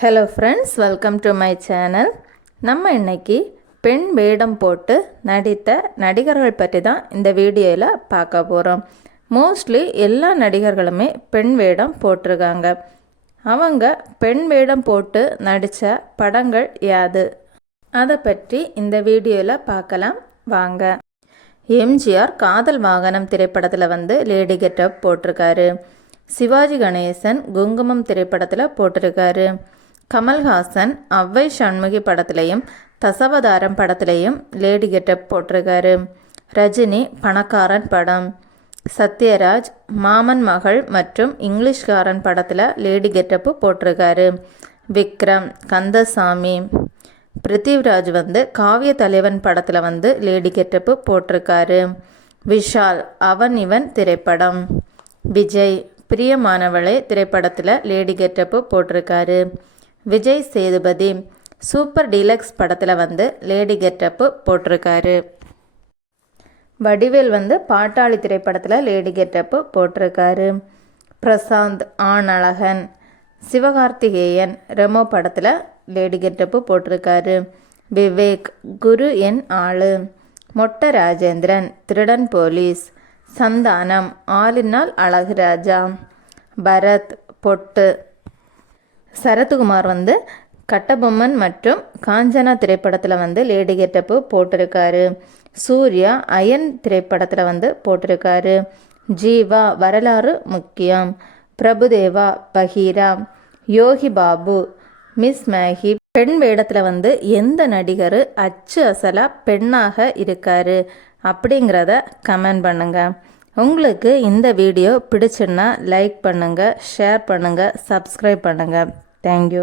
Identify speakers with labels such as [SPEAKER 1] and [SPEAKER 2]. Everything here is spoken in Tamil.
[SPEAKER 1] Hello friends welcome to my channel நம்ம இன்னைக்கு பெண் வேடம் போட்டு நடித்த நடிகர்கள் பற்றி தான் இந்த வீடியோவில் பார்க்க போகிறோம் மோஸ்ட்லி எல்லா நடிகர்களுமே பெண் வேடம் போட்டிருக்காங்க. அவங்க பெண் வேடம் போட்டு நடித்த படங்கள் யாது? அதை பற்றி இந்த வீடியோவில் பார்க்கலாம். வாங்க. எம்ஜிஆர் காதல் வாகனம் திரைப்படத்தில் வந்து லேடி கெட்டப் போட்டிருக்காரு. சிவாஜி கணேசன் குங்குமம் திரைப்படத்தில் போட்டிருக்காரு. கமல்ஹாசன் அவ்வை சண்முகி படத்திலையும் தசவதாரம் படத்துலையும் லேடி கெட்டப் போட்டிருக்காரு. ரஜினி பணக்காரன் படம். சத்யராஜ் மாமன் மகள் மற்றும் இங்கிலீஷ்காரன் படத்தில் லேடி கெட்டப்பு போட்டிருக்காரு. விக்ரம் கந்தசாமி. பிருத்திவிராஜ் வந்து காவிய தலைவன் படத்தில் வந்து லேடி கெட்டப்பு போட்டிருக்காரு. விஷால் அவன் இவன் திரைப்படம். விஜய் பிரியமானவளே திரைப்படத்தில் லேடி கெட்டப்பு போட்டிருக்காரு. விஜய் சேதுபதி சூப்பர் டீலக்ஸ் படத்தில் வந்து லேடி கெட்டப்பு போட்டிருக்காரு. வடிவேல் வந்து பாட்டாளி திரைப்படத்தில் லேடி கெட்டப்பு போட்டிருக்காரு. பிரசாந்த் ஆணழகன் சிவகார்த்திகேயன் ரெமோ படத்தில் லேடி கெட்டப்பு போட்டிருக்காரு. விவேக் குரு என் ஆளு. மொட்ட ராஜேந்திரன் திருடன் போலீஸ். சந்தானம் ஆலினால் அழகு ராஜா. பரத் பொட்டு. சரத்குமார் வந்து கட்டபொம்மன் மற்றும் காஞ்சனா திரைப்படத்தில் வந்து லேடி கெட்டப்பு போட்டிருக்காரு. சூர்யா அயன் திரைப்படத்தில் வந்து போட்டிருக்காரு. ஜீவா வரலாறு முக்கியம். Prabhudeva Bagheera Yogi Babu miss Maggie. பெண் வேடத்தில் வந்து எந்த நடிகர் அச்சு அசலாக பெண்ணாக இருக்காரு அப்படிங்கிறத கமெண்ட் பண்ணுங்கள் உங்களுக்கு இந்த வீடியோ பிடிச்சுன்னா லைக் பண்ணுங்கள் ஷேர் பண்ணுங்கள் சப்ஸ்கிரைப் பண்ணுங்கள் താങ്ക്